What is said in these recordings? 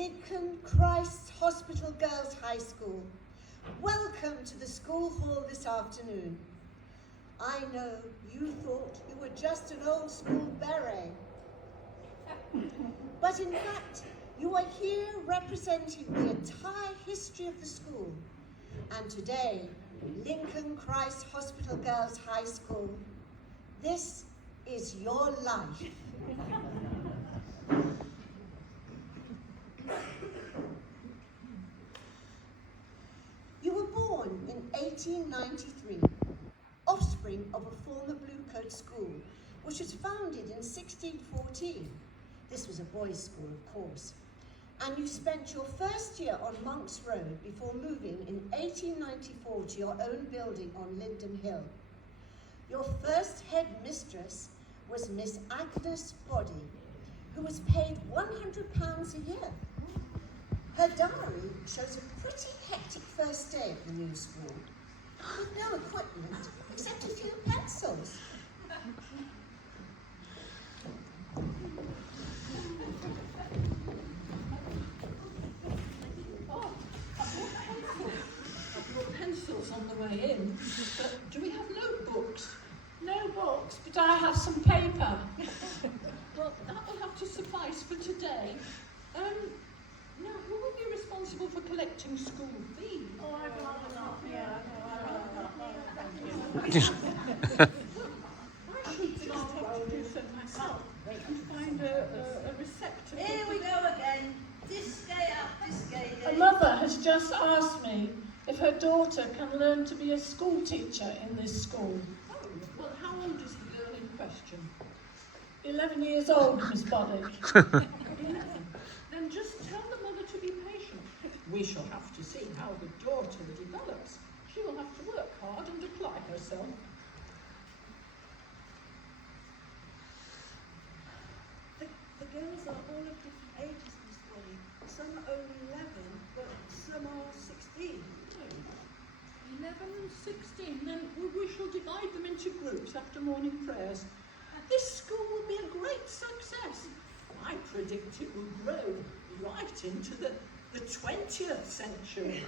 Lincoln Christ Hospital Girls High School. Welcome to the school hall this afternoon. I know you thought you were just an old school beret, but in fact you are here representing the entire history of the school. And today, Lincoln Christ Hospital Girls High School, this is your life. You were born in 1893, offspring of a former Blue Coat school, which was founded in 1614. This was a boys' school, of course. And you spent your first year on Monk's Road before moving in 1894 to your own building on Linden Hill. Your first headmistress was Miss Agnes Body, who was paid £100 a year. Her diary shows a pretty hectic first day at the new school, with no equipment except a few pencils. I brought pencils on the way in, but do we have notebooks? No books, but I have some paper. Well, that will have to suffice for today. Now, who will be responsible for collecting school fees? Oh, I'd rather not. Yeah, I'd rather not. I should start introducing myself and find a receptacle. Here we go again. Disgay up, disgay A day. mother has just asked me if her daughter can learn to be a school teacher in this school. Oh, well, how old is the girl in question? 11 years old, Miss Body. 11. Then just tell the mother to be patient. We shall have to see how the daughter develops. She will have to work hard and apply herself. The girls are all of different ages, Miss Bonnie. Some are only 11, but some are 16. 11 and 16, then we shall divide them into groups after morning prayers. This school will be a great success. I predict it will grow right into the 20th century.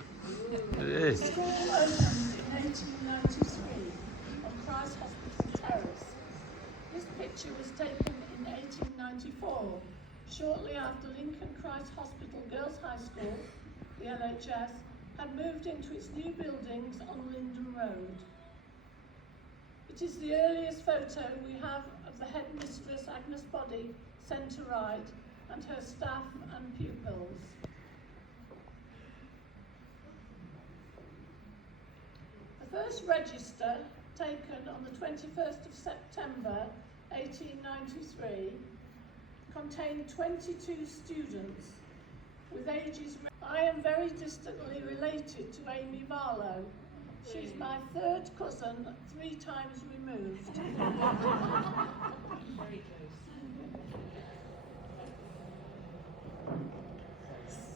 The school opened in 1893 on Christ Hospital Terrace. This picture was taken in 1894, shortly after Lincoln Christ Hospital Girls High School, the LHS, had moved into its new buildings on Linden Road. It is the earliest photo we have of the headmistress Agnes Body, centre right, and her staff and pupils. The first register, taken on the 21st of September 1893, contained 22 students with ages. I am very distantly related to Amy Barlow. She's my third cousin, 3 times removed. Very close.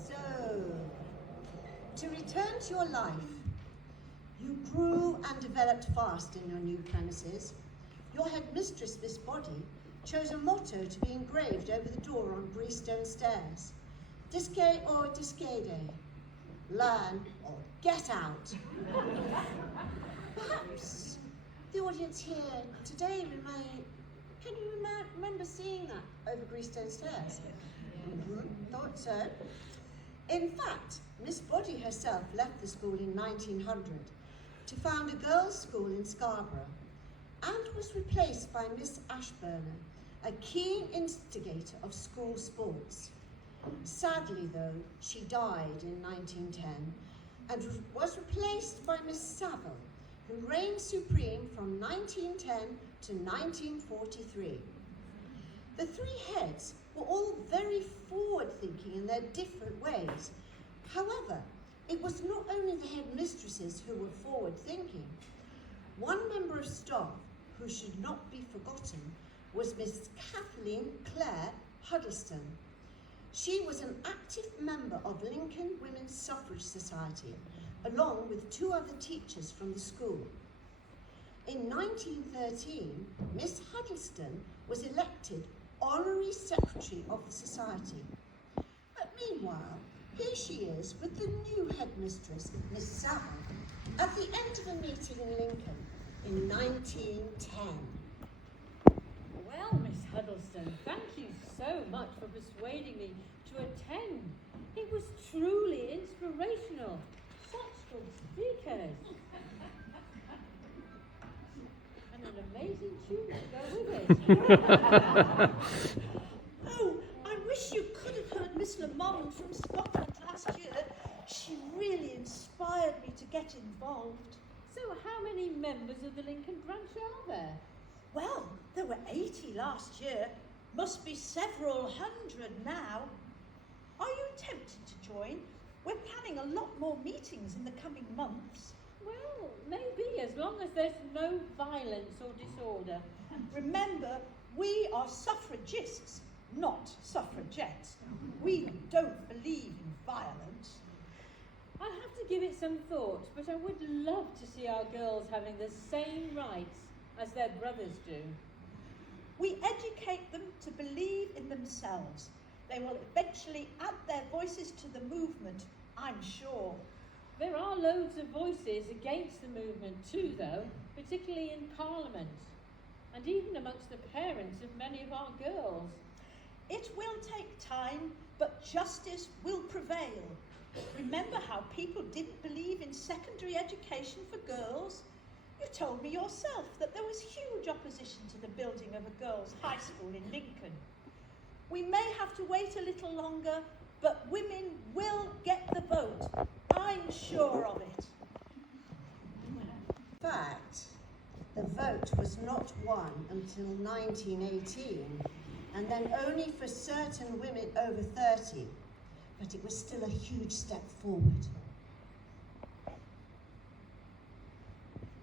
So, to return to your life, you grew and developed fast in your new premises. Your headmistress, Miss Body, chose a motto to be engraved over the door on Greystone Stairs. Disque or discade, learn or get out. Perhaps the audience here today can you remember seeing that over Greystone Stairs? Thought so. In fact, Miss Body herself left the school in 1900 to found a girls' school in Scarborough and was replaced by Miss Ashburner, a keen instigator of school sports. Sadly, though, she died in 1910 and was replaced by Miss Saville, who reigned supreme from 1910 to 1943. The 3 heads were all very forward-thinking in their different ways. However, it was not only the headmistresses who were forward-thinking. One member of staff who should not be forgotten was Miss Kathleen Clare Huddleston. She was an active member of Lincoln Women's Suffrage Society, along with 2 other teachers from the school. In 1913, Miss Huddleston was elected Honorary Secretary of the Society. But Meanwhile, here she is with the new headmistress, Miss Saville, at the end of a meeting in Lincoln in 1910. Well, Miss Huddleston, thank you so much for persuading me to attend. It was truly inspirational. Such good speakers. And an amazing tune to go with it. Oh, I wish you could have heard Miss Lamond from Scotland last year. She really inspired me to get involved. So how many members of the Lincoln branch are there? Well, there were 80 last year. Must be several hundred now. Are you tempted to join? We're planning a lot more meetings in the coming months. Well, maybe, as long as there's no violence or disorder. Remember, we are suffragists, not suffragettes. We don't believe in violence. I'll have to give it some thought, but I would love to see our girls having the same rights as their brothers do. We educate them to believe in themselves. They will eventually add their voices to the movement, I'm sure. There are loads of voices against the movement too, though, particularly in Parliament, and even amongst the parents of many of our girls. It will take time, but justice will prevail. Remember how people didn't believe in secondary education for girls? You told me yourself that there was huge opposition to the building of a girls' high school in Lincoln. We may have to wait a little longer, but women will get the vote. I'm sure of it. In fact, the vote was not won until 1918, and then only for certain women over 30, but it was still a huge step forward.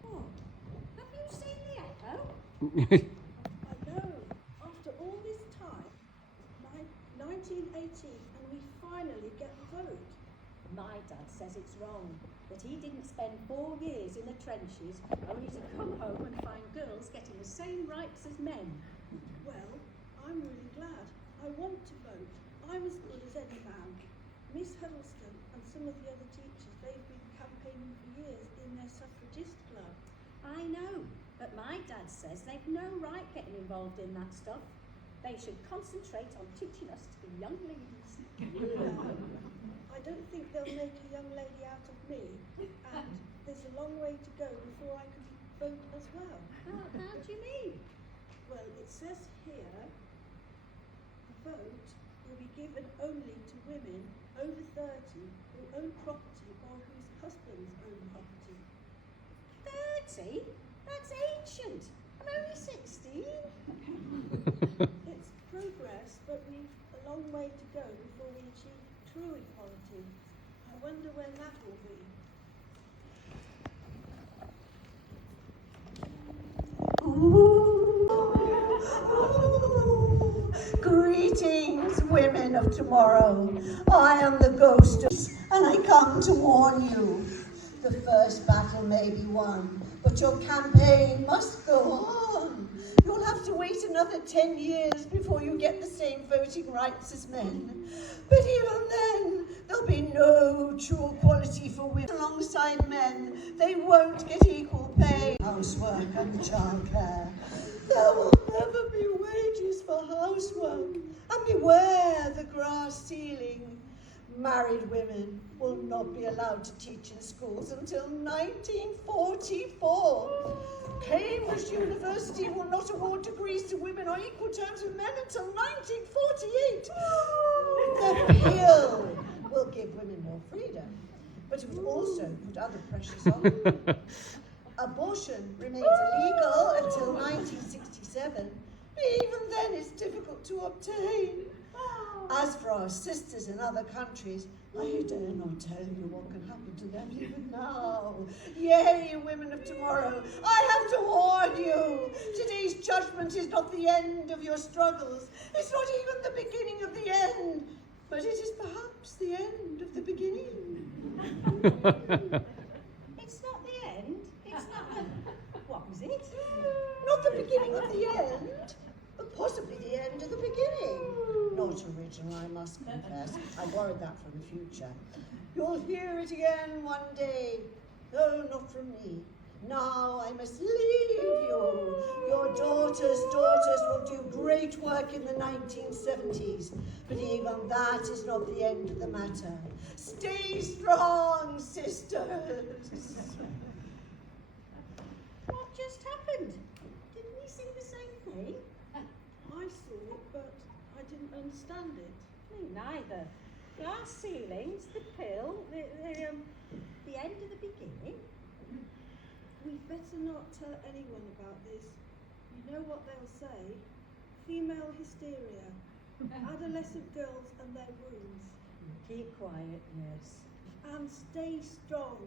Oh, have you seen the echo? I know. After all this time, 1918, and we finally get the vote. My dad says it's wrong, that he didn't spend 4 years in the trenches only to come home and find girls getting the same rights as men. Well, I'm really glad. I want to vote. I'm as good as any man. Miss Huddleston and some of the other teachers, they've been campaigning for years in their suffragist club. I know, but my dad says they've no right getting involved in that stuff. They should concentrate on teaching us to be young ladies. I don't think they'll make a young lady out of me, and there's a long way to go before I can vote as well. How do you mean? Well, it says here, the vote will be given only to women over 30 who own property or whose husbands own property. 30? That's ancient. I'm only 16. It's progress, but we've a long way to go before we achieve true equality. I wonder when that will be. Greetings, women of tomorrow. I am the ghost of, and I come to warn you. The first battle may be won, but your campaign must go on. You'll have to wait another 10 years before you get the same voting rights as men. But even then, there'll be no true equality for women. Alongside men, they won't get equal pay, housework and childcare. There will never be wages for housework. And beware the glass ceiling. Married women will not be allowed to teach in schools until 1944. Cambridge University will not award degrees to women on equal terms with men until 1948. The pill will give women more freedom, but it will also put other pressures on them. Abortion remains illegal until 1967. Even then, it's difficult to obtain. As for our sisters in other countries, I dare not tell you what can happen to them even now. Yea, you women of tomorrow, I have to warn you. Today's judgment is not the end of your struggles. It's not even the beginning of the end, but it is perhaps the end of the beginning. It's not the end. It's not the... What was it? Not the beginning of the end, but possibly the end of the beginning. Not original. original, I must confess. I borrowed that from the future. You'll hear it again one day, though not from me. Now I must leave you. Your daughters will do great work in the 1970s, but even that is not the end of the matter. Stay strong, sisters. What just happened? Didn't we see the same thing? I saw it, but I didn't understand it. Me neither. Glass ceilings, the pill, the end of the beginning. We'd better not tell anyone about this. You know what they'll say? Female hysteria. Adolescent girls and their wounds. Keep quiet, yes. And stay strong.